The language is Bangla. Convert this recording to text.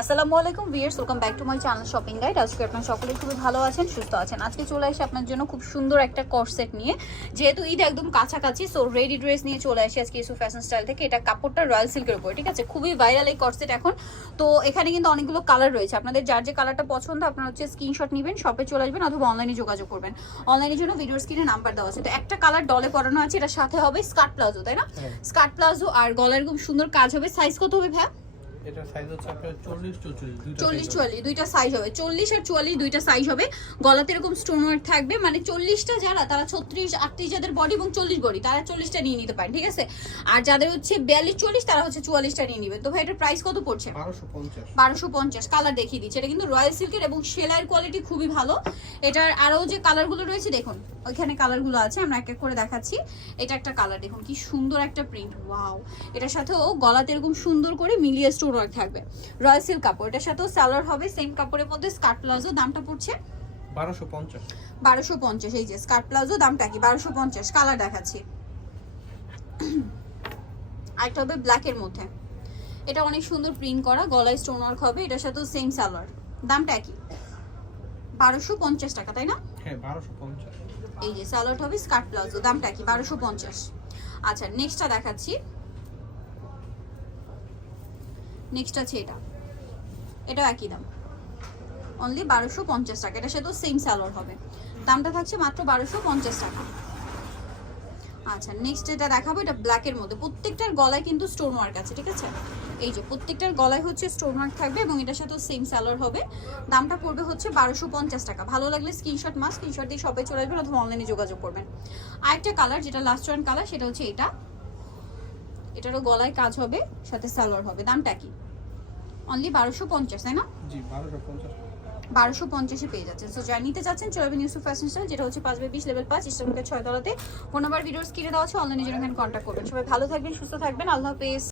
আসসালামু আলাইকুম viewers welcome back to my channel shopping guide. আজকে আপনার সকলে খুবই ভালো আছেন সুস্থ আছেন। আজকে চলে আসি আপনার জন্য খুব সুন্দর একটা কর্সেট নিয়ে। যেহেতু ঈদ একদম কাছাকাছি সো রেডি ড্রেস নিয়ে চলে আসি আজকে ইসু ফ্যাশন স্টাইল থেকে। এটা কাপড়টা রয়্যাল সিল্কের উপর ঠিক আছে? খুবই ভাইরাল এই কর্সেট এখন। তো এখানে কিন্তু অনেকগুলো কালার রয়েছে। আপনাদের যার যে কালারটা পছন্দ আপনারা হচ্ছে স্ক্রিনশট নেবেন শপে চলে আসবেন অথবা অনলাইনে যোগাযোগ করবেন। অনলাইনের জন্য ভিডিওর স্ক্রিনে নাম্বার দেওয়া আছে। তো একটা কালার ডলে পরানো আছে এটা সাথে হবে স্কার্ট প্লাজো তাই না? হ্যাঁ। স্কার্ট প্লাজো আর গলার খুব সুন্দর কাজ হবে। সাইজ কত হবে ভাই এটা সাইজ হচ্ছে আপনার দুইটা সাইজ হবে। চল্লিশ আর চুয়াল্লিশ দুইটা সাইজ হবে। গলাতে এরকম স্টোন ওয়ার্ক থাকবে। মানে চল্লিশটা যারা তারা যাদের বডি এবং চল্লিশ বডি তারা চল্লিশটা নিয়ে নিতে পারেন ঠিক আছে? আর যাদের হচ্ছে বিয়াল্লিশ চল্লিশ তারা হচ্ছে চুয়াল্লিশটা নিয়ে নেবেন। তো ভাই এটার প্রাইস কত পড়ছে? কালার দেখিয়ে দিচ্ছে। এটা কিন্তু রয়্যাল সিল্কের এবং সেলাইয়ের কোয়ালিটি খুবই ভালো। এটার আরও যে কালারগুলো রয়েছে দেখুন। ওইখানে কালারগুলো আছে আমরা এক এক করে দেখাচ্ছি। এটা একটা কালার দেখুন কি সুন্দর একটা প্রিন্ট ওয়াও এটার সাথেও গলাতে এরকম সুন্দর করে মিলিয়ে স্টোন ওয়ার্ক থাকবে। রয়্যাল সিল্ক কাপড় এটার সাথেও সালোয়ার হবে সেম কাপড়ের মধ্যে স্কার্ট প্লাজো দামটা পড়ছে? বারোশো পঞ্চাশ। বারোশো পঞ্চাশ এই যে স্কার্ট প্লাজো দামটা কি? বারোশো পঞ্চাশ কালার দেখাচ্ছি। আরেকটা হবে ব্ল্যাকের মধ্যে। এটা অনেক সুন্দর প্রিন্ট করা গলায় স্টোন ওয়ার্ক হবে এটার সাথেও সেম সালোয়ার দামটা একই। বারোশো পঞ্চাশ টাকা তাই না? হ্যাঁ বারোশো পঞ্চাশ। এই যে সালোয়ার হবে স্কার্ট প্লাজো দামটা কি? বারোশো পঞ্চাশ। আচ্ছা নেক্সটটা দেখাচ্ছি। নেক্সট আছে এটা। এটাও একই দাম। অনলি বারোশো পঞ্চাশ টাকা। এটা সে তো সেম সালোয়ার হবে। দামটা থাকছে মাত্র বারোশো পঞ্চাশ টাকা। আচ্ছা নেক্সট এটা দেখাবো, এটা ব্ল্যাকের মধ্যে। প্রত্যেকটার গলায় কিন্তু স্টোন ওয়ার্ক আছে, ঠিক আছে? এই যে, প্রত্যেকটার গলায় হচ্ছে স্টোন ওয়ার্ক থাকবে এবং এটার সাথেও সেম সালোয়ার হবে। দামটা পড়বে হচ্ছে বারোশো পঞ্চাশ টাকা। ভালো লাগলে স্ক্রিনশট মাস স্ক্রিনশট দিয়ে সবাই চলে আসবেন অথবা অনলাইনে যোগাযোগ করবেন। আরেকটা কালার যেটা লাস্ট ওয়ান কালার সেটা হচ্ছে এটা। এটারও গলায় কাজ হবে, সাথে সালোয়ার হবে। দামটা কি? অনলি বারোশো পঞ্চাশ, তাই না? জি, বারোশো পঞ্চাশ বারোশো পঞ্চাশে পেয়ে যাচ্ছেন। সো যারা নিতে চাচ্ছেন চলবে যাবেন ফ্যাশন স্টাইল যেটা হচ্ছে পাঁচ বাই বিশ লেভেল পাঁচ ইস্টার্নকে ছয় তলাতে। ফোন নাম্বার ভিডিওস কিনে দেওয়া আছে অনলাইনে এখানে কন্ট্যাক্ট করবেন। সবাই ভালো থাকবেন, সুস্থ থাকবেন। আল্লাহ হাফেজ।